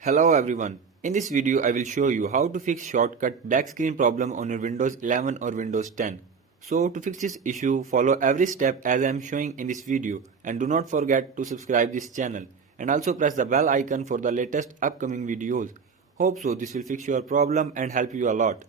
Hello everyone. In this video I will show you how to fix shortcut black screen problem on your Windows 11 or Windows 10. So to fix this issue, follow every step as I am showing in this video, and do not forget to subscribe this channel and also press the bell icon for the latest upcoming videos. Hope so this will fix your problem and help you a lot.